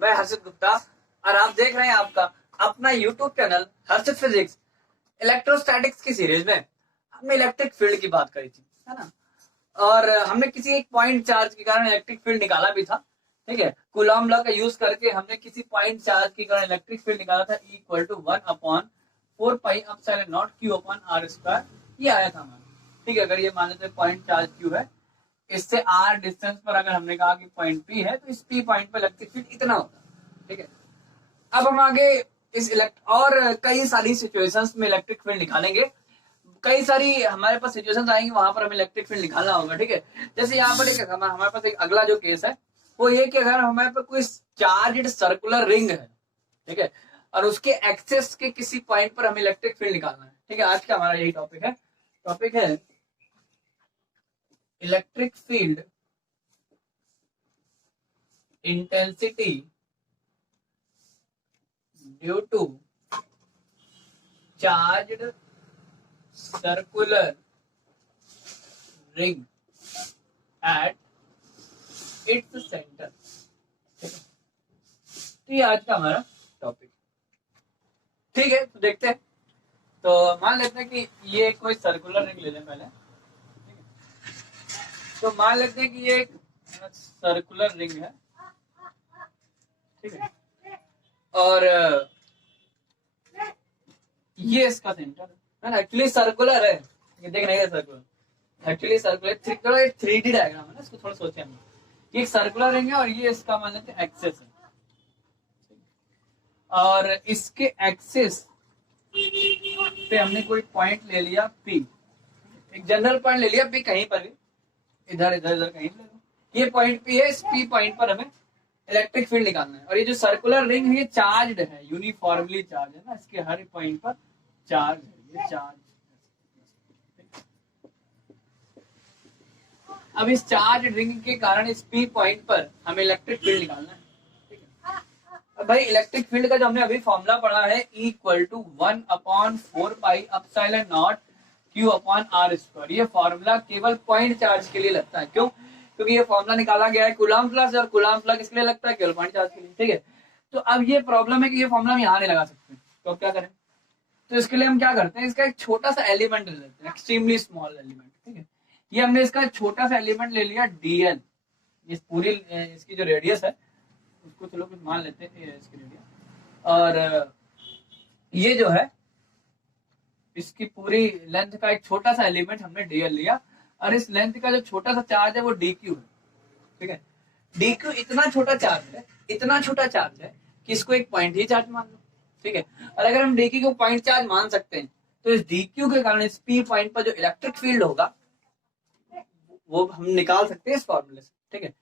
मैं हर्षित गुप्ता और आप देख रहे हैं आपका अपना यूट्यूब चैनल हर्षित फिजिक्स। इलेक्ट्रोस्टैटिक्स की सीरीज में हमने इलेक्ट्रिक फील्ड की बात करी थी, है ना। और हमने किसी एक पॉइंट चार्ज के कारण इलेक्ट्रिक फील्ड निकाला भी था, ठीक है। कूलॉम लॉ का यूज करके हमने किसी पॉइंट चार्ज के कारण इलेक्ट्रिक फील्ड निकाला था इक्वल टू 1/4πε0q/r²। ये आया था हमारा, ठीक है। अगर ये मान लेते पॉइंट चार्ज क्यू है, इससे आर डिस्टेंस पर अगर हमने कहा कि पॉइंट पी है, तो इस पी पॉइंट पर इलेक्ट्रिक फील्ड इतना होता है, ठीक है। अब हम आगे इस और कई सारी सिचुएशंस में इलेक्ट्रिक फील्ड निकालेंगे। कई सारी हमारे पास सिचुएशंस आएंगी, वहां पर हमें इलेक्ट्रिक फील्ड निकालना होगा, ठीक है। जैसे यहाँ पर एक हमारे पास एक अगला जो केस है वो ये कि अगर हमारे पास कोई चार्ज्ड सर्कुलर रिंग है, ठीक है, और उसके एक्सेस के किसी पॉइंट पर हमें इलेक्ट्रिक फील्ड निकालना है, ठीक है। आज का हमारा यही टॉपिक है electric field intensity due to charged circular ring at its centre. ये आज का हमारा टॉपिक, ठीक है। तो देखते हैं। तो मान लेते हैं कि ये कोई सर्कुलर रिंग ले लें पहले, ठीक है। तो मान लेते हैं कि ये एक सर्कुलर रिंग है, ठीक है, और ये इसका सेंटर है ना। एक्चुअली सर्कुलर है, देख रहे हैं circular, actually circular 3D diagram है ना, इसको थोड़ा सोचे हम। ये एक सर्कुलर रिंग है और ये इसका मान लेते हैं एक्सेस है, और इसके एक्सेस पे हमने कोई पॉइंट ले लिया P, एक जनरल पॉइंट ले लिया P, कहीं पर भी, इधर इधर इधर कहीं ले लो। ये पॉइंट P है, इस P पॉइंट पर हमें इलेक्ट्रिक फील्ड निकालना है। और ये जो सर्कुलर रिंग है ये चार्ज्ड है, यूनिफॉर्मली चार्ज है ना, इसके हर पॉइंट पर चार्ज है, ये चार्ज। अब इस चार्ज रिंग के कारण इस P पॉइंट पर हमें इलेक्ट्रिक फील्ड निकालना है, ठीक है। अब भाई इलेक्ट्रिक फील्ड का जो हमने अभी फॉर्मूला पढ़ा है इक्वल टू 1/4πε0q/r²। ये फॉर्मूला केवल पॉइंट चार्ज के लिए लगता है। क्यों? क्योंकि ये फॉर्मूला निकाला गया है कूलॉम फ्लक्स, और कूलॉम फ्लक्स किसके लिए लगता है? केवल पॉइंट चार्ज के लिए, ठीक है। तो अब ये प्रॉब्लम है कि ये फॉर्मूला हम यहाँ नहीं लगा सकते, तो अब क्या करें? तो इसके लिए हम क्या करते हैं, इसका एक छोटा सा एलिमेंट ले लेते हैं, एक्सट्रीमली स्मॉल एलिमेंट, ठीक है। ये हमने इसका छोटा सा एलिमेंट ले लिया dl, इस पूरी इसकी जो रेडियस है उसको चलो कुछ मान लेते हैं इसकी रेडियस, और ये जो है इसकी पूरी लेंथ का एक छोटा सा एलिमेंट हमने dl लिया, और इस लेंथ का जो छोटा सा चार्ज है वो dq है, ठीक है। dq इतना छोटा चार्ज है, इतना छोटा चार्ज है कि इसको एक पॉइंट ही चार्ज मान लो, ठीक है। और अगर हम dq को पॉइंट चार्ज मान सकते हैं, तो इस dq के कारण इस p पॉइंट पर जो इलेक्ट्रिक फील्ड होगा वो हम निकाल सकते हैं इस फॉर्मूले से, ठीक है।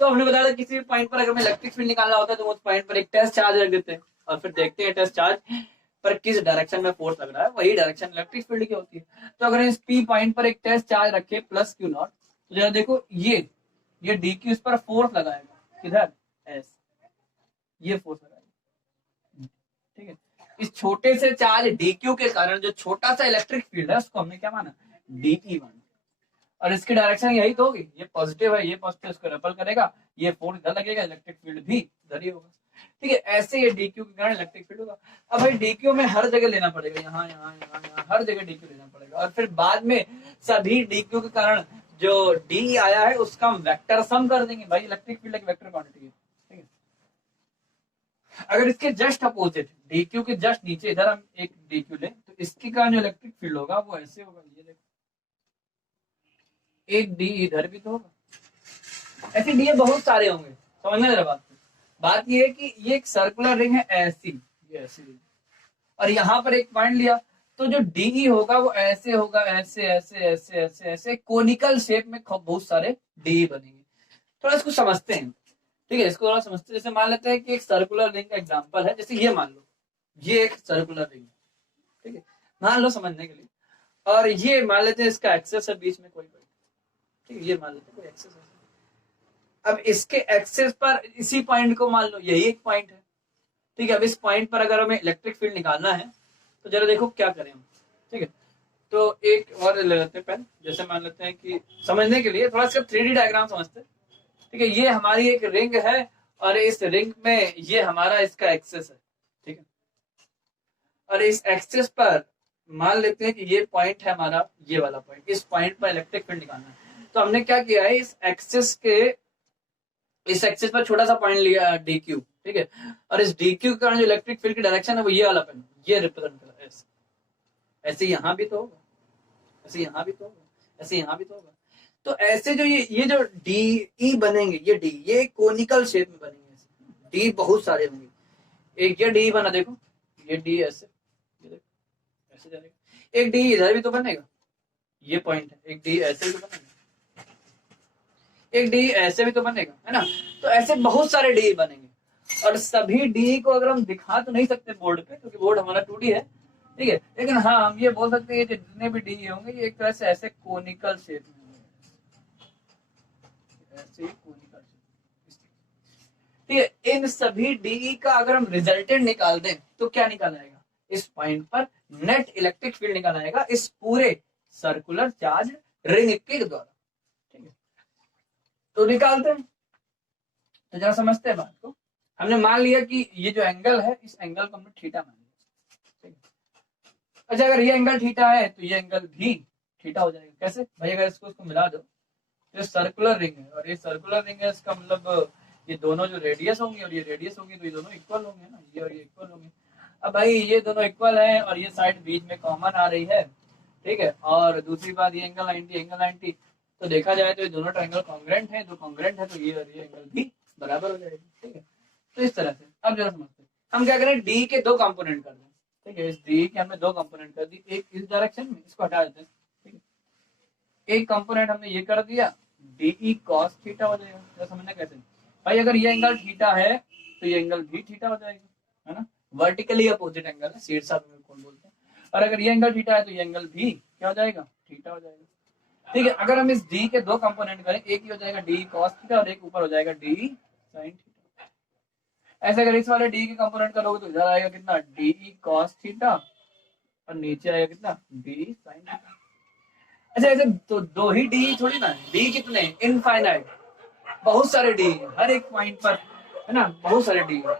तो हमने बताया था किसी भी पॉइंट पर अगर हमें इलेक्ट्रिक फील्ड निकालना होता है तो उस पॉइंट पर एक टेस्ट चार्ज रख देते हैं, और फिर देखते हैं टेस्ट चार्ज पर किस डायरेक्शन में फोर्स लग रहा है, वही डायरेक्शन इलेक्ट्रिक फील्ड की होती है। तो अगर इस P पॉइंट पर एक टेस्ट चार्ज रखे प्लस Q नॉट, तो जरा देखो ये dq इस पर फोर्स लगाएगा, किधर? S, ये फोर्स लगाएगा, ठीक है। इस छोटे से चार्ज dq के कारण जो छोटा सा इलेक्ट्रिक फील्ड है उसको हमने क्या माना? dE माना, और इसकी डायरेक्शन यही तो होगी, ये पॉजिटिव है, ये पॉजिटिव इसको रिपल करेगा, ये फोर्स इधर लगेगा, इलेक्ट्रिक फील्ड भी इधर ही होगा, ठीक है। ऐसे ये dq के कारण इलेक्ट्रिक फील्ड होगा। अब भाई dq में हर जगह लेना पड़ेगा, यहाँ यहाँ यहाँ यहाँ हर जगह dq लेना पड़ेगा, और फिर बाद में सभी dq के कारण जो d आया है उसका हम वेक्टर सम कर देंगे। भाई इलेक्ट्रिक फील्ड एक वेक्टर क्वांटिटी है, ठीक है। अगर इसके जस्ट अपोजिट dq के जस्ट नीचे इधर हम एक dq लें, तो इसके कारण जो इलेक्ट्रिक फील्ड होगा वो ऐसे होगा, ये देखो एक डी इधर भी तो होगा, ऐसे डी बहुत सारे होंगे, समझना जरा बात ये है कि ये एक सर्कुलर रिंग है ऐसी, ये ऐसी रिंग, और यहाँ पर एक पॉइंट लिया, तो जो डी होगा वो ऐसे होगा, ऐसे ऐसे ऐसे ऐसे ऐसे कोनिकल शेप में बहुत सारे डी बनेंगे। थोड़ा इसको समझते हैं, ठीक है। इसको थोड़ा समझते हैं। जैसे मान लेते हैं कि एक सर्कुलर रिंग का एग्जाम्पल है, जैसे ये मान लो ये एक सर्कुलर रिंग है, ठीक है, मान लो समझने के लिए। और ये मान लेते हैं इसका एक्सेस है बीच में कोई, ठीक है, ये मान लेते हैं कोई एक्सेस है। अब इसके एक्सेस पर इसी पॉइंट को मान लो यही एक पॉइंट है, ठीक है। अब इस पॉइंट पर अगर हमें इलेक्ट्रिक फील्ड निकालना है तो जरा देखो क्या करें हम, ठीक है। तो एक और ले लेते हैं पेन, जैसे मान लेते हैं कि समझने के लिए थोड़ा सा 3D डायग्राम समझते हैं, ठीक है। ये हमारी एक रिंग है और इस रिंग में ये हमारा इसका एक्सेस है, ठीक है। और इस एक्सेस पर मान लेते हैं कि ये पॉइंट है हमारा, ये वाला पॉइंट, इस पॉइंट पर इलेक्ट्रिक फील्ड निकालना है। तो हमने क्या किया है, इस एक्सेस पर छोटा सा पॉइंट लिया डी क्यू, ठीक है। और इस डी क्यू के कारण जो इलेक्ट्रिक फील्ड की डायरेक्शन है वो ये वाला पॉइंट, ये रिप्रेजेंट कर रहा है। ऐसे यहाँ भी तो होगा, ऐसे यहाँ भी तो होगा, ऐसे यहाँ भी तो होगा। तो ऐसे जो ये जो डी ई बनेंगे, ये डी, ये कोनिकल शेप में बनेंगे। डी बहुत सारे होंगे, एक ये डी बना, देखो ये डी ऐसे, ये देखो ऐसे जाएगा। एक डी इधर भी तो बनेगा, ये पॉइंट है, एक डी ऐसे भी तो बनेगा, एक डी ऐसे भी तो बनेगा, है ना। तो ऐसे बहुत सारे डी बनेंगे। और सभी डी को अगर हम दिखा तो नहीं सकते बोर्ड पे, क्योंकि बोर्ड हमारा 2D है, ठीक है। लेकिन हाँ, हम ये बोल सकते हैं कि जितने भी डी होंगे ये एक तरह से ऐसे कोनिकल शेप में होंगे, ऐसे कोनिकल शेप, ठीक है। इन सभी डी का अगर हम रिजल्टेंट निकाल दें तो क्या निकल आएगा, इस पॉइंट पर नेट इलेक्ट्रिक फील्ड निकल आएगा इस पूरे सर्कुलर चार्ज रिंग के द्वारा, ठीक है। तो निकालते हैं, तो जरा समझते हैं बात को। हमने मान लिया कि ये जो एंगल है, इस एंगल को हमने थीटा मान लिया, ठीक है। अच्छा, अगर ये एंगल थीटा है तो ये एंगल भी थीटा हो जाएगा। कैसे भाई, अगर इसको मिला दो, ये सर्कुलर रिंग है और ये सर्कुलर रिंग है, इसका मतलब ये दोनों जो रेडियस होंगे और ये रेडियस होंगी, तो ये दोनों इक्वल होंगे ना, ये और ये इक्वल होंगे। अब भाई ये दोनों इक्वल है और ये साइड बीच में कॉमन आ रही है, ठीक है। और दूसरी बात, ये एंगल 90, तो देखा जाए तो ये दोनों ट्रायंगल कॉन्ग्रेंट है, तो कॉन्ग्रेंट है तो ये और ये एंगल भी बराबर हो जाएगी, ठीक है। तो इस तरह से अब जरा समझते हैं, हम क्या करें, डी के दो कंपोनेंट कर दें, ठीक है। इस डी के हमने दो कंपोनेंट कर दी, एक इस डायरेक्शन में, इसको हटा देते हैं, ठीक है। एक कंपोनेंट हमने ये कर दिया, डी कॉस थीटा हो जाएगा। जरा समझना कैसे भाई, अगर ये एंगल थीटा है तो ये एंगल भी थीटा हो जाएगा, है ना। वर्टिकली अपोजिट एंगल है, शीर्षा कौन बोलते हैं। और अगर ये एंगल थीटा है तो ये एंगल भी क्या हो जाएगा, थीटा हो जाएगा, ठीक है। अगर हम इस डी के दो कंपोनेंट करें, एक ही हो जाएगा डी कॉस थीटा और एक ऊपर हो जाएगा डी साइन थीटा। ऐसे अगर इस वाले डी के कंपोनेंट करोगे तो इधर आएगा कितना, डी कॉस थीटा, और नीचे आएगा कितना, डी साइन थीटा। अच्छा, ऐसे तो दो ही डी थोड़ी ना, डी कितने, इनफाइनाइट, बहुत सारे डी है हर एक पॉइंट पर, है ना, बहुत सारे डी है।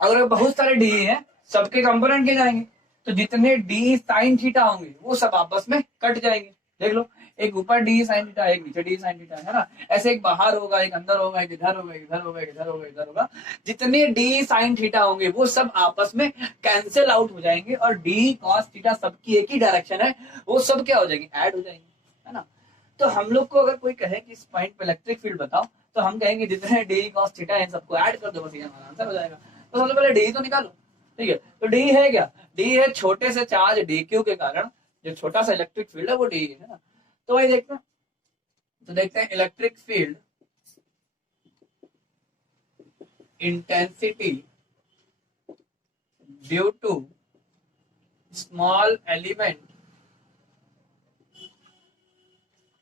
अगर बहुत सारे डी है, सबके कंपोनेंट के जाएंगे, तो जितने डी साइन थीटा होंगे वो सब आपस में कट जाएंगे। देख लो, एक ऊपर डी साइन थीटा, एक नीचे डी साइन थीटा, है ना। ऐसे एक बाहर होगा, एक अंदर होगा, एक इधर होगा, इधर होगा, इधर होगा, इधर होगा। जितने डी साइन थीटा होंगे वो सब आपस में कैंसिल आउट हो जाएंगे, और डी कॉस थीटा सबकी एक ही डायरेक्शन है, वो सब क्या हो जाएंगे, ऐड हो जाएंगे, है ना। तो हम लोग को अगर कोई कहे कि इस पॉइंट पे इलेक्ट्रिक फील्ड बताओ, तो हम कहेंगे जितने डी कॉस थीटा है सबको ऐड कर दो, बस ये हमारा आंसर हो जाएगा। तो सबसे पहले डी तो निकालो, ठीक है। तो डी है क्या, डी है छोटे से चार्ज डी क्यू के कारण जो छोटा सा इलेक्ट्रिक फील्ड है वो डी है ना। तो वही देखते हैं, तो देखते हैं electric field intensity due to small element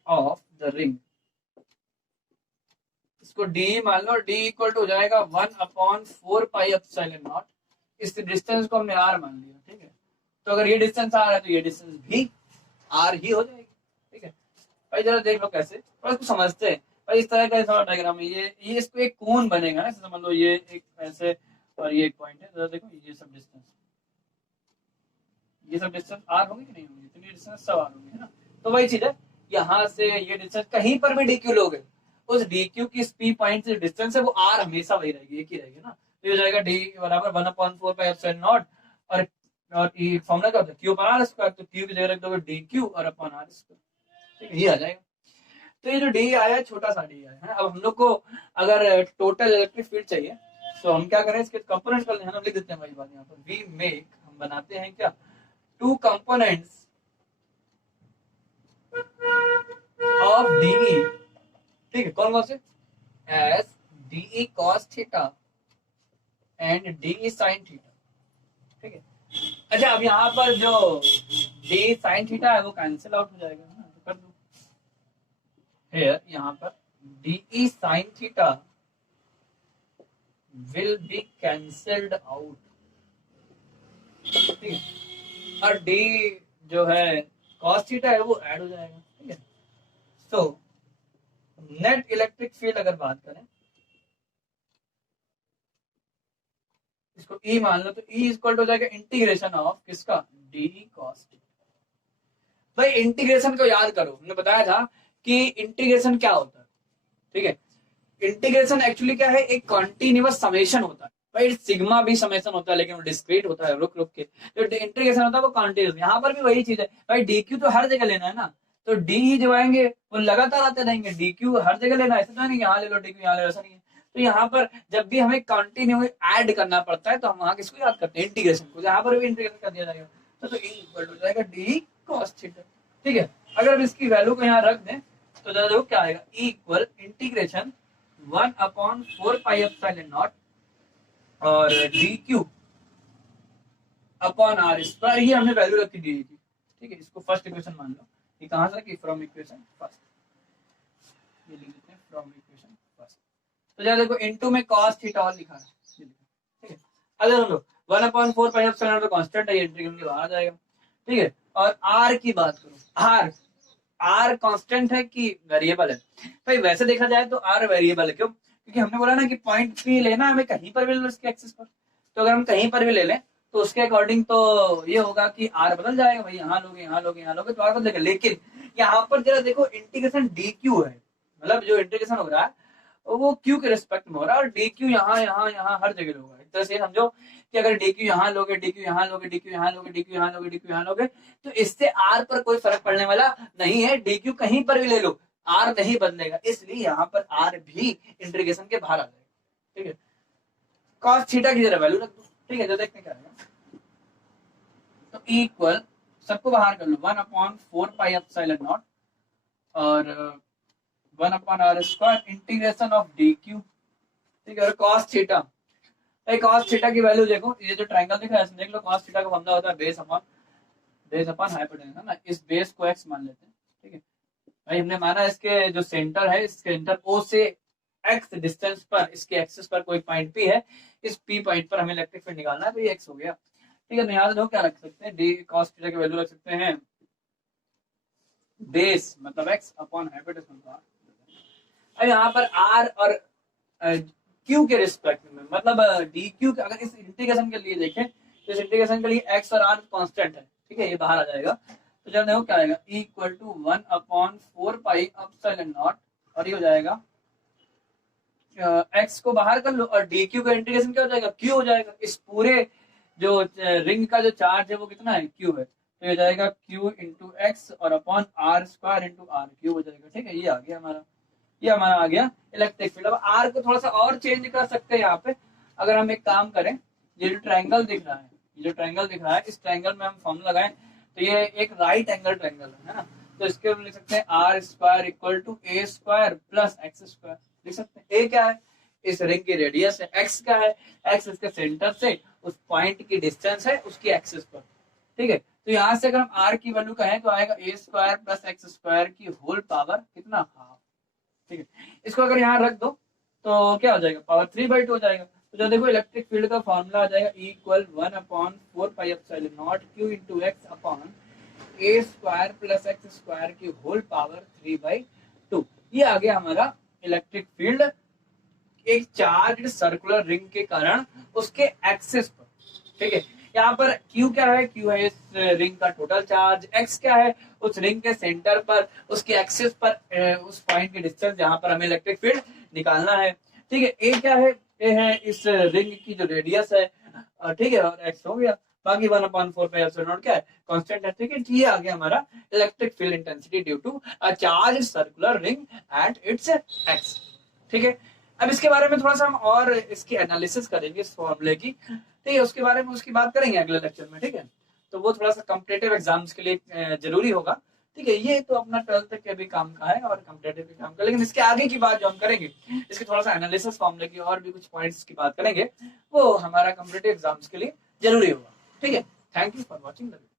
of the ring. इसको डी मान लो, डी इक्वल टू हो जाएगा 1/4 पाई एप्सिलॉन नॉट। इस डिस्टेंस को हमने आर मान लिया, ठीक है। तो अगर ये डिस्टेंस आर है तो ये डिस्टेंस भी आर ही हो जाएगी, ठीक है। भाई जरा देख लो कैसे, और इसको समझते हैं भाई। इस तरह का डायग्राम है, ये इसको एक कोन बनेगा ना, समझ लो ये एक ऐसे और ये एक पॉइंट है। जरा देखो ये सब डिस्टेंस आर होंगे कि नहीं होंगे, इतनी डिस्टेंस सब आर होंगे, है ना। तो वही चीज है, यहाँ से ये डिस्टेंस कहीं पर भी डी क्यू लोगे, उस डी क्यू की पी पॉइंट से डिस्टेंस है वो आर हमेशा वही रहेगी, एक ही रहेगी ना। तो ये हो जाएगा डी बराबर 1/4 पाई एप्सिलॉन नॉट, और फॉर्मूला क्या होता है, क्यू पर आर स्क्वायर। तो क्यू की जगह रख दोगे डी क्यू और अपन आर स्क्वायर, ठीक है, ये आ जाएगा। तो ये जो डी आया है, छोटा सा डी आया है। अब हम लोग को अगर टोटल इलेक्ट्रिक फील्ड चाहिए तो हम क्या करें, इसके कंपोनेंट कर लें, हम लिख देते हैं भाई बात यहाँ पर, वी मेक, हम बनाते हैं क्या, टू कंपोनेंट्स ऑफ डीई, ठीक है। कौन कौन से, S DE cos theta and DE sine theta, ठीक है। अच्छा, अब यहाँ पर जो डी साइन थीटा है वो कैंसिल आउट हो जाएगा ना, तो कर दो हियर, यहाँ पर D sine theta will be cancelled out, ठीक है। और डी जो है कॉस थीटा है वो ऐड हो जाएगा, ठीक है। तो नेट इलेक्ट्रिक फील्ड अगर बात करें इसको ई मान लो, तो ई इक्वल टू हो जाएगा इंटीग्रेशन ऑफ किसका, डी कॉस थीटा। भाई इंटीग्रेशन को याद करो, हमने बताया था कि इंटीग्रेशन क्या होता है, ठीक है। इंटीग्रेशन एक्चुअली क्या है, एक कॉन्टिन्यूअस समेशन होता है। भाई सिग्मा भी समेशन होता है, लेकिन वो डिस्क्रीट होता है, रुक रुक के। जो इंटीग्रेशन होता है वो कॉन्टिन्यूअस। यहाँ पर भी वही चीज है भाई, डी क्यू तो हर जगह लेना है ना, तो डी ही जो आएंगे वो लगातार आते रहेंगे। डी क्यू हर जगह लेना है, ऐसा तो नहीं यहाँ ले लो डी क्यू यहाँ ले लो, ऐसा नहीं है। तो यहाँ पर जब भी हमें कंटिन्यू ऐड करना पड़ता है तो हम वहां किसको याद करते हैं, इंटीग्रेशन को। यहाँ पर भी इंटीग्रेशन कर दिया जाएगा, तो ई इक्वल हो जाएगा डी कॉस थीटा, ठीक है। अगर हम इसकी वैल्यू को यहाँ रख दें तो देखो क्या आएगा, E equal integration 1/4 pi epsilon naught और D Q upon R square, ये हमने वैल्यू रखी दी थी, ठीक है। इसको फर्स्ट इक्वेशन मान लो, ये कहां से रखी, फ्रॉम इक्वेशन फर्स्ट, ये लिख देते हैं फ्रॉम इक्वेशन फर्स्ट। तो जरा देखो इनटू में cos थीटा और लिखा है, ठीक है। अगर हम लोग 1/4 पाई एप्सिलॉन नॉट कांस्टेंट है, ये इंटीग्रल के बाहर आ जाएगा, ठीक है। और r की बात करो, r कांस्टेंट है कि वेरिएबल है। भाई वैसे देखा जाए तो r वेरिएबल है, क्यों, क्योंकि हमने बोला ना कि पॉइंट p लेना हमें कहीं पर भी ले लो इसके एक्सिस पर। तो अगर हम कहीं पर भी ले लें तो उसके अकॉर्डिंग तो ये होगा कि r बदल जाएगा, भाई यहाँ लोगे यहाँ लोगे यहाँ लोगे तो r बदलेगा। लेकिन यहाँ पर जरा देखो इंटीग्रेशन डी क्यू है, मतलब जो इंटीग्रेशन हो रहा है वो क्यू के रिस्पेक्ट में हो रहा है, और डी क्यू यहाँ यहाँ यहाँ हर जगह होगा। एक तरह से समझो कि अगर डी क्यू यहाँ लोगे, डी क्यू यहाँ लोगे, डी क्यू यहाँ लोगे, डी क्यू यहाँ लोगे, डी क्यू यहाँ लोगे, तो इससे आर पर कोई फर्क पड़ने वाला नहीं है। डी क्यू कहीं पर भी ले लो, आर नहीं बदलेगा, इसलिए यहाँ पर आर भी इंटीग्रेशन के बाहर आ जाएगा, ठीक है। कॉस थीटा की जरा वैल्यू रख दो, ठीक है, जो देखते क्या आएगा। तो इक्वल सबको बाहर कर लो, 1/4 पाई एप्सिलॉन नॉट और 1/r square integration of D Q, ठीक है। और cos थीटा, cos थीटा की वैल्यू देखो, ये जो ट्रायंगल दिख रहा है देख लो, cos थीटा का फॉर्मूला होता है बेस अपॉन हाइपोटेन्यूज, है ना। इस बेस को x मान लेते हैं, ठीक है। भाई हमने माना इसके जो सेंटर है, इस सेंटर O से x डिस्टेंस पर इसके एक्सिस पर कोई पॉइंट P है, इस P पॉइंट पर हमें इलेक्ट्रिक फील्ड निकालना है, तो ये x हो गया, ठीक है। तो यहाँ से क्या रख सकते हैं, डी cos थीटा की वैल्यू रख सकते हैं बेस मतलब x अपॉन हाइपोटेन्यूज। अब यहाँ पर r और q के रिस्पेक्ट में, मतलब डी क्यू, अगर इस इंटीग्रेशन के लिए देखें तो इस इंटीग्रेशन के लिए x और r कांस्टेंट है, ठीक है, ये बाहर आ जाएगा। तो जब देखो क्या आएगा, e equal to 1/4 pi epsilon naught, और ये हो जाएगा x को बाहर कर लो और डी क्यू का इंटीग्रेशन क्या हो जाएगा, q हो जाएगा। इस पूरे जो रिंग का जो चार्ज है वो कितना है, q है, तो ये हो जाएगा q इंटू एक्स और upon R square into R Q हो जाएगा, ठीक है। ये आ गया हमारा, ये हमारा आ गया इलेक्ट्रिक फील्ड। अब आर को थोड़ा सा और चेंज कर सकते हैं यहाँ पे। अगर हम एक काम करें, ये जो ट्रायंगल दिख रहा है, ये जो ट्रायंगल दिख रहा है, इस ट्रायंगल में हम फॉर्मूला लगाएं तो ये एक राइट एंगल ट्रायंगल है ना, तो इसके हम लिख सकते हैं R square equal to A square plus X square, लिख सकते हैं। ए क्या है, इस रिंग की रेडियस है, एक्स क्या है, एक्स इसके सेंटर से उस पॉइंट की डिस्टेंस है उसकी एक्सिस पर, ठीक है। तो यहाँ से अगर हम आर की वैल्यू कहें तो आएगा ए स्क्वायर प्लस एक्स स्क्वायर की होल पावर कितना, हाफ, ठीक है। इसको अगर यहाँ रख दो तो क्या हो जाएगा, पावर 3/2 हो जाएगा। तो जो देखो इलेक्ट्रिक फील्ड का फॉर्मूला आ जाएगा E equal 1/4 pi epsilon not q into x upon A square plus X square की होल पावर 3/2। ये आ गया हमारा इलेक्ट्रिक फील्ड एक चार्ज सर्कुलर रिंग के कारण उसके एक्सिस पर, ठीक है। यहाँ पर Q क्या है, Q है इस रिंग का टोटल चार्ज, X क्या है उस रिंग के सेंटर पर उसके एक्सिस पर उस पॉइंट की डिस्टेंस जहां पर हमें इलेक्ट्रिक फील्ड निकालना है, ठीक है। A क्या है, A है इस रिंग की जो रेडियस है, ठीक है, और X हो गया, बाकी 1/4 पाई एप्सिलॉन नॉट क्या है, कांस्टेंट है, ठीक है। ये आ गया हमारा electric field intensity due to a charge circular ring at its X, ठीक है। अब इसके बारे में थोड़ा सा हम और इसकी एनालिसिस करेंगे इस फॉर्मूले की, ठीक है, उसके बारे में उसकी बात करेंगे अगले लेक्चर में, ठीक है। तो वो थोड़ा सा कॉम्पिटिटिव एग्जाम्स के लिए जरूरी होगा, ठीक है। ये तो अपना 12th के भी काम का है और कॉम्पिटिटिव के काम का, लेकिन इसके आगे की बात जो हम करेंगे, इसकी थोड़ा सा एनालिसिस फॉर्मूले की और भी कुछ पॉइंट्स की बात करेंगे, वो हमारा कॉम्पिटिटिव एग्जाम्स के लिए जरूरी होगा, ठीक है। Thank you for watching the video.